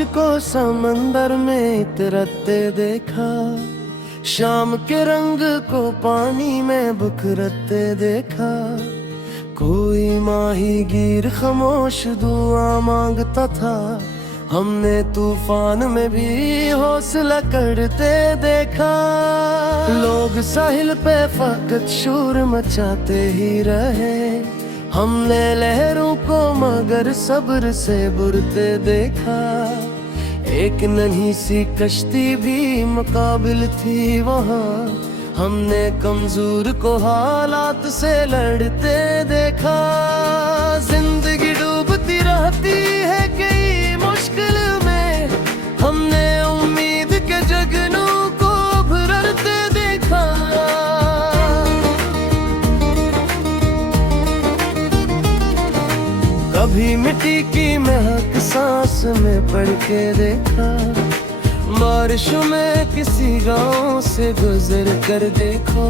तुझको समंदर में इतरते देखा, शाम के रंग को पानी में बिखरते देखा। कोई माहीगीर खामोश दुआ मांगता था, हमने तूफान में भी हौसला करते देखा। लोग साहिल पे फकत शोर मचाते ही रहे, हमने लहरों को मगर सब्र से बुरते देखा। एक नन्ही सी कश्ती भी मुकाबिल थी वहाँ, हमने कमजोर को हालात से लड़ते देखा। जिंदगी डूबती रहती है कई मुश्किल में, हमने उम्मीद के जगनों को उभरते देखा। कभी मिट्टी की महक सांस में पड़ के देखा, बारिशों में किसी गांव से गुजर कर देखो।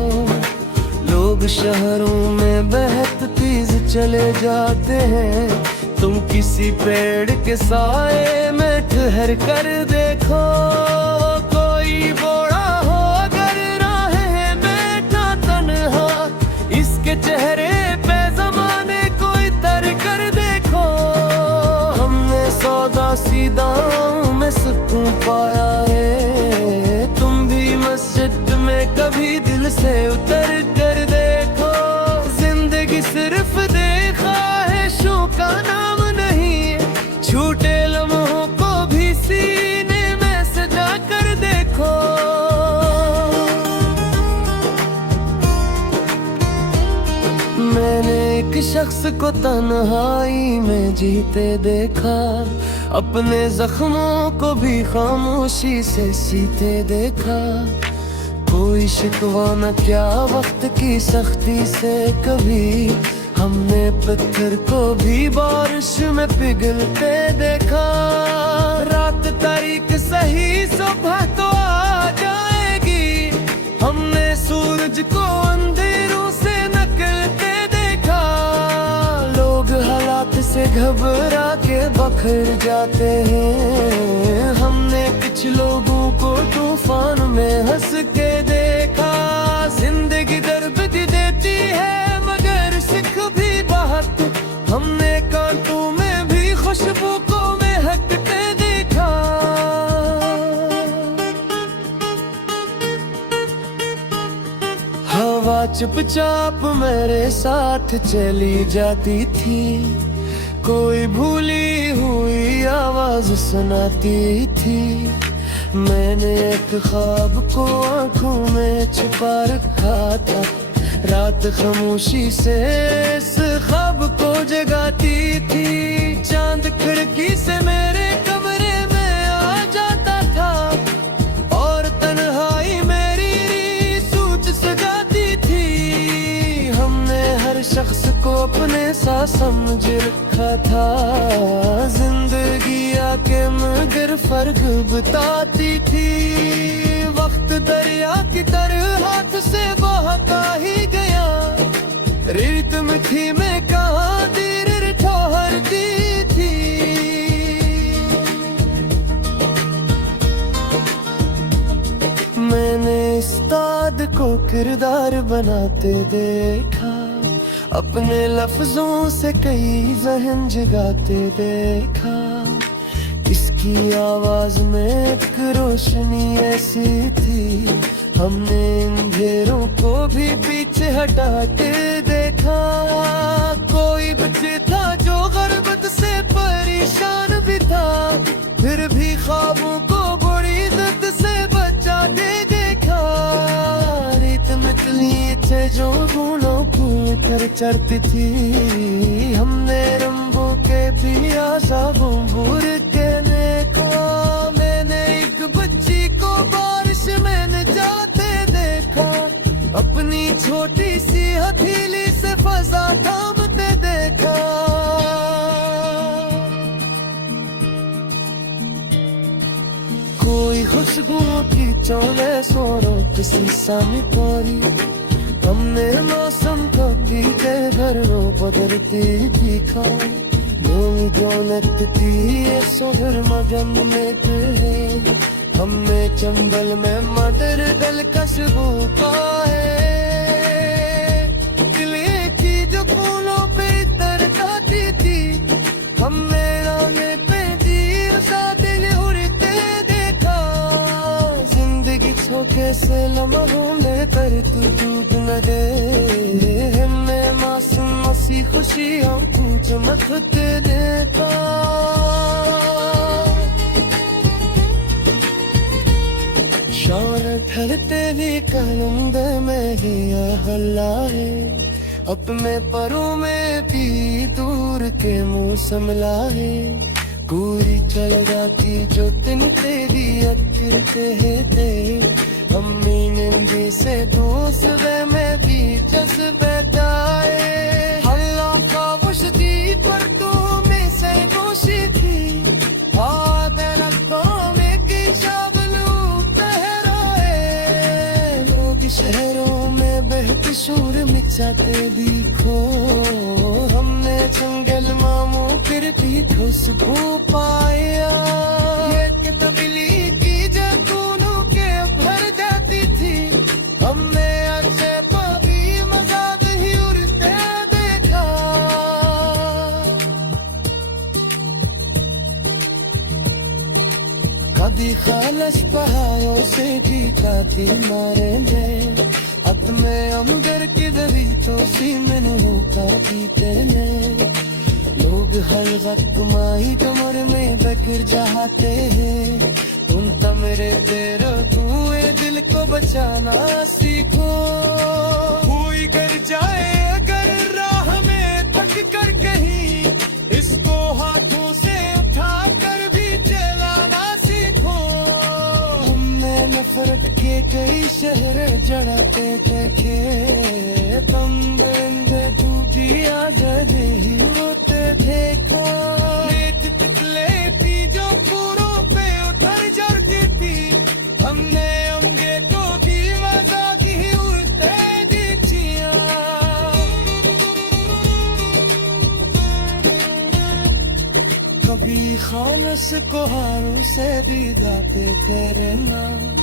लोग शहरों में बहत तेज चले जाते हैं, तुम किसी पेड़ के साए में ठहर कर देखो। कोई बूढ़ा हो अगर राह में बैठा तन्हा, इसके चेहरे पे जमाने को इतर कर देखो। हमने सौदा सीधा में सुकून पाया है, तुम भी मस्जिद में कभी दिल से उतर कर देखो। जिंदगी सिर्फ देखा है शो का नाम नहीं, छूटे लम्हों को भी सीने में सजा कर देखो। मैंने एक शख्स को तन्हाई में जीते देखा, अपने जख्मों को भी खामोशी से सीते देखा। कोई शिकवा न क्या वक्त की सख्ती से कभी, हमने पत्थर को भी बारिश में पिघलते देखा। रात तारीख सही सुबह तो आ जाएगी, हमने सूरज को अंधेरों से निकलते देखा। लोग हालात से घबरा के बखर जाते हैं, हमने कुछ लोगों को तूफान में हंस के देखा। जिंदगी दर्द देती है मगर सिख भी बहुत, हमने कांटों में भी खुशबू को महकते देखा। हवा चुपचाप मेरे साथ चली जाती थी, कोई भूली हुई आवाज सुनाती थी। मैंने एक ख्वाब को आंखों में छुपा रखा था, रात खामोशी से इस ख्वाब को जगाती थी। चांद खिड़की से मेरे कमरे में आ जाता था, और तन्हाई मेरी सोच सजाती थी। हमने हर शख्स को अपने सा समझ रखा था, जिंदगी आके मगर फर्क बताती थी। वक्त दरिया की तरह हाथ से बहता ही गया, रेत मिट्टी में कहाँ देर ठहरती थी। मैंने उस्ताद को किरदार बनाते देखा, अपने लफ्जों से कई जहन जगाते देखा। इसकी आवाज में एक रोशनी ऐसी थी, हमने अंधेरों को भी पीछे हटा के देखा। कोई बच्चे था जो गुर्बत से परेशान भी था, फिर भी ख्वाबों को बड़ी दर्द से बचाते देखा। रेत में थे जो फूलों को कर चढ़ती थी, हमने रंगों के भी आजाबों बुर के देखा। मैंने एक बच्ची को बारिश में नचाते देखा, अपनी छोटी सी हथेली से फजा थामते देखा। कोई खुशबुओं की चौले सोरों किसी सामी परी, हमने मौसम को पीते घरों बदलती दिखा। लगती है सोहर मगन में है हमें चंबल में मदर दल खुशबू का है दिले की जो फूलों पे तरताती थी हमने राहे पे दी उसा दिल उड़ते देखा जिंदगी छोके से लम्हों में कर तू टूट न दे मैं मासूम सी खुशियों को चमकते देखा शौर ढलते भी कलंद में ही हल्ला है अपने परों में भी दूर के मौसम लाए पूरी चल जाती जो दिन तेरी अखिर कहते अम्मी ने से दोस्त वे में भी जस बैठाए हल्ला का बुशदी पर तू में से गोशी थी आधे लगों में की शाबलू लहराए लोग शहरों में बहती शोर मिचाते दिखो हमने जंगल मामू फिर भी खुशबू पाया ये कि तबली की जैतूनों के भर जाती थी हमने अच्छे पबी मजाक ही उड़ते देखा कभी खालस पहाड़ों से भी जाती मारे में अपने अमगर की दरी तो सी मैंने होता पीते में लोग हर वक्त माही कमर में बकर जाते हैं तुम तो मेरे तेरा तू दिल को बचाना सीखो कोई कर जाए अगर राह में थक कर कहीं इसको हाथों से उठा कर भी चलाना सीखो हमने नफरत के कई शहर जड़ाते देखे तुम बंदे टूटी आजादी ही होते देखो एक तितले थी जो पूरों पे उतर जाती थी हमने उनके को भी मजाक ही उड़ते दीचिया कभी खानस को हारों से भी गाते तेरे नाम